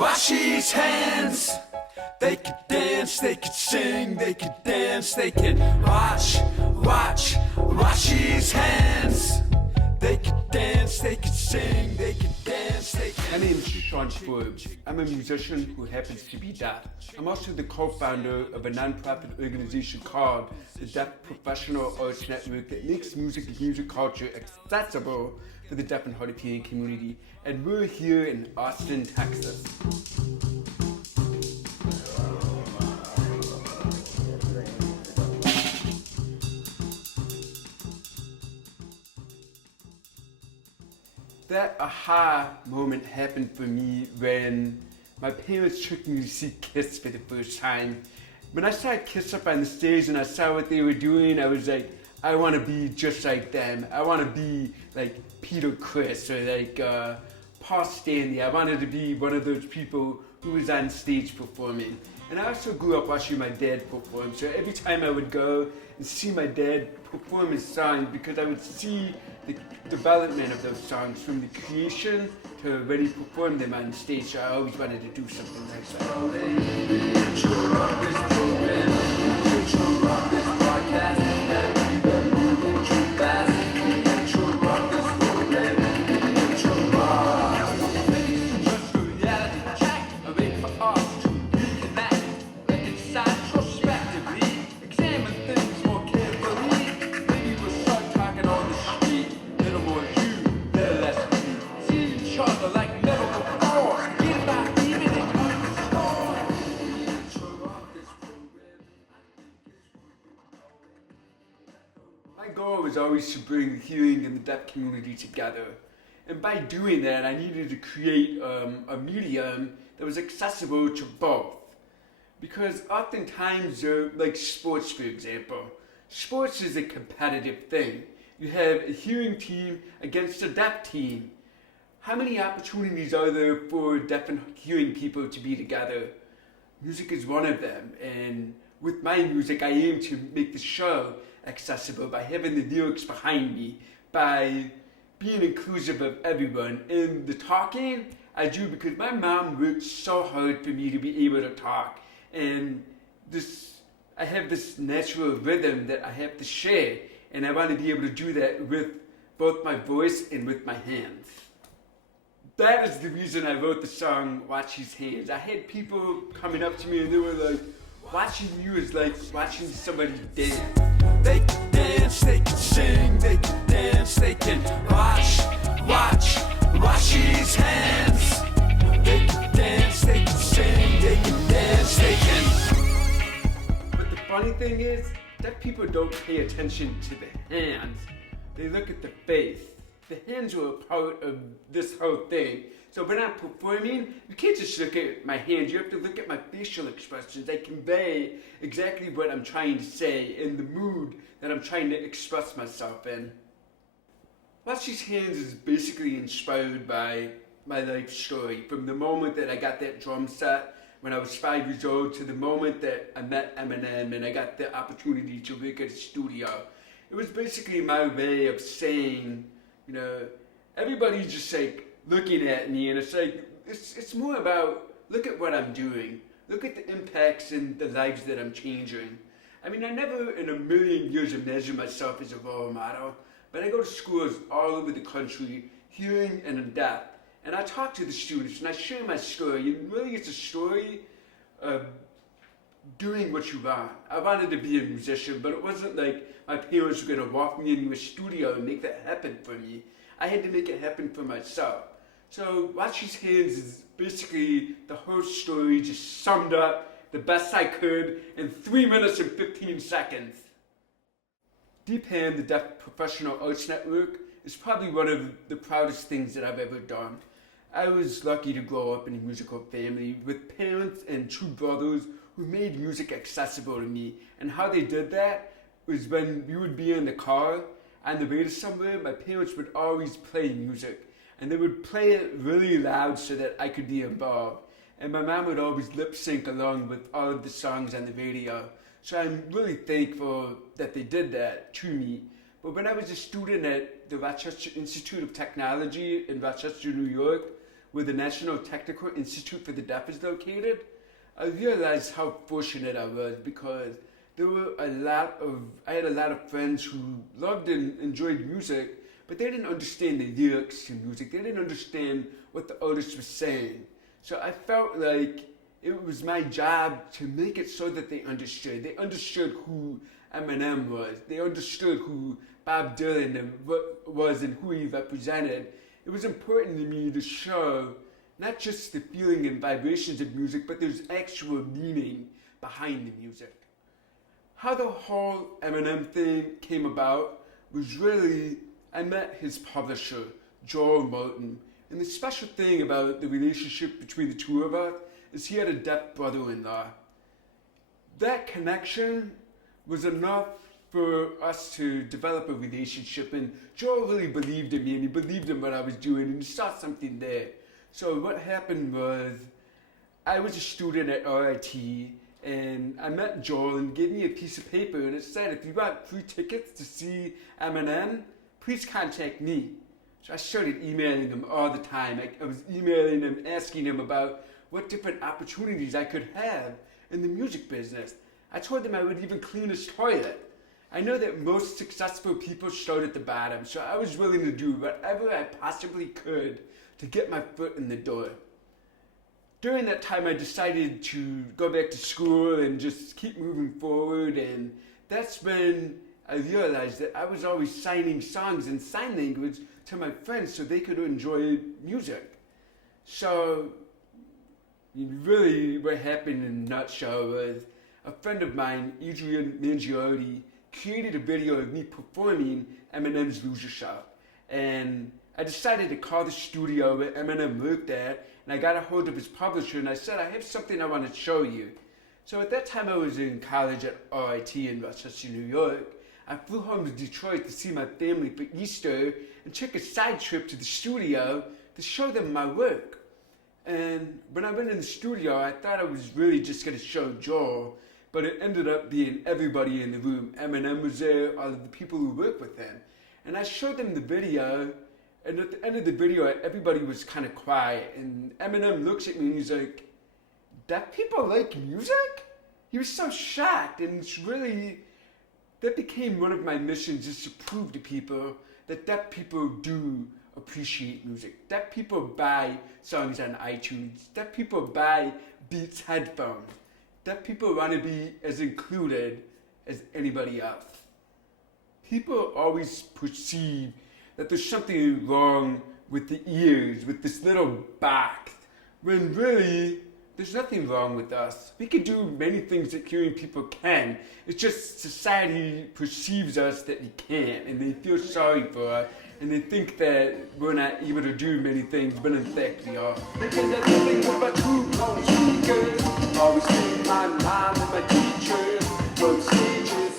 Watch these hands. They could dance, they could sing, they could dance, they could watch these hands. They could dance, they could sing, they could dance, they could... My name is Forbes. I'm a musician who happens to be deaf. I'm also the co-founder of a non-profit organization called the Deaf Professional Arts Network that makes music and music culture accessible for the deaf and hard of hearing community. And we're here in Austin, Texas. That aha moment happened for me when my parents took me to see Kiss for the first time. When I saw Kiss up on the stage and I saw what they were doing, I was like, I want to be just like them. I want to be like Peter Criss or like Paul Stanley. I wanted to be one of those people who was on stage performing. And I also grew up watching my dad perform, so every time I would go and see my dad perform his songs, because I would see the development of those songs from the creation to when he performed them on stage, so I always wanted to do something like My goal was always to bring the hearing and the deaf community together. And by doing that, I needed to create a medium that was accessible to both. Because oftentimes, like sports for example, sports is a competitive thing. You have a hearing team against a deaf team. How many opportunities are there for deaf and hearing people to be together? Music is one of them, and with my music, I aim to make the show accessible by having the lyrics behind me, by being inclusive of everyone. And the talking, I do because my mom worked so hard for me to be able to talk. And I have this natural rhythm that I have to share, and I want to be able to do that with both my voice and with my hands. That is the reason I wrote the song Watch These Hands. I had people coming up to me and they were like, watching you is like watching somebody dance. They can dance, they can sing, they can dance, they can watch these hands. They can dance, they can sing, they can dance, they can... But the funny thing is, deaf people don't pay attention to the hands. They look at the face. The hands are a part of this whole thing. So when I'm performing, you can't just look at my hands, you have to look at my facial expressions. They convey exactly what I'm trying to say and the mood that I'm trying to express myself in. Watch These Hands is basically inspired by my life story. From the moment that I got that drum set when I was 5 years old to the moment that I met Eminem and I got the opportunity to work at a studio. It was basically my way of saying, you know, everybody's just like looking at me, and it's like, it's more about, look at what I'm doing. Look at the impacts in the lives that I'm changing. I mean, I never in a million years imagine myself as a role model, but I go to schools all over the country, hearing and deaf, and I talk to the students and I share my story, and really it's a story of doing what you want. I wanted to be a musician, but it wasn't like my parents were going to walk me into a studio and make that happen for me. I had to make it happen for myself. So Watch These Hands is basically the whole story just summed up the best I could in 3 minutes and 15 seconds. Deep Hand, the Deaf Professional Arts Network, is probably one of the proudest things that I've ever done. I was lucky to grow up in a musical family with parents and two brothers who made music accessible to me. And how they did that was when we would be in the car on the way to somewhere, my parents would always play music. And they would play it really loud so that I could be involved. And my mom would always lip sync along with all of the songs on the radio. So I'm really thankful that they did that to me. But when I was a student at the Rochester Institute of Technology in Rochester, New York, where the National Technical Institute for the Deaf is located, I realized how fortunate I was because there were I had a lot of friends who loved and enjoyed music, but they didn't understand the lyrics to music. They didn't understand what the artist was saying. So I felt like it was my job to make it so that they understood. They understood who Eminem was. They understood who Bob Dylan was and who he represented. It was important to me to show not just the feeling and vibrations of music, but there's actual meaning behind the music. How the whole Eminem thing came about was really, I met his publisher, Joel Martin. And the special thing about the relationship between the two of us is he had a deaf brother-in-law. That connection was enough for us to develop a relationship, and Joel really believed in me, and he believed in what I was doing, and he saw something there. So what happened was, I was a student at RIT, and I met Joel and gave me a piece of paper, and it said, if you want free tickets to see Eminem, please contact me. So I started emailing him all the time. I was emailing him, asking him about what different opportunities I could have in the music business. I told him I would even clean his toilet. I know that most successful people start at the bottom, so I was willing to do whatever I possibly could to get my foot in the door. During that time, I decided to go back to school and just keep moving forward, and that's when I realized that I was always signing songs in sign language to my friends so they could enjoy music. So really what happened in a nutshell was a friend of mine, Adrian Mangiarotti, created a video of me performing Eminem's Loser Shop. And I decided to call the studio where Eminem worked at, and I got a hold of his publisher, and I said, I have something I want to show you. So at that time I was in college at RIT in Rochester, New York. I flew home to Detroit to see my family for Easter and took a side trip to the studio to show them my work. And when I went in the studio, I thought I was really just going to show Joel, but it ended up being everybody in the room. Eminem was there, all of the people who work with him. And I showed them the video, and at the end of the video, everybody was kind of quiet. And Eminem looks at me and he's like, deaf people like music? He was so shocked, and it's really, that became one of my missions, is to prove to people that deaf people do appreciate music. Deaf people buy songs on iTunes. Deaf people buy Beats headphones. Deaf people want to be as included as anybody else. People always perceive that there's something wrong with the ears, with this little box, when really there's nothing wrong with us. We can do many things that hearing people can. It's just society perceives us that we can't, and they feel sorry for us, and they think that we're not able to do many things, but in fact we are. Because I'm living with my two speakers, always keep my mind with my teachers, from stages.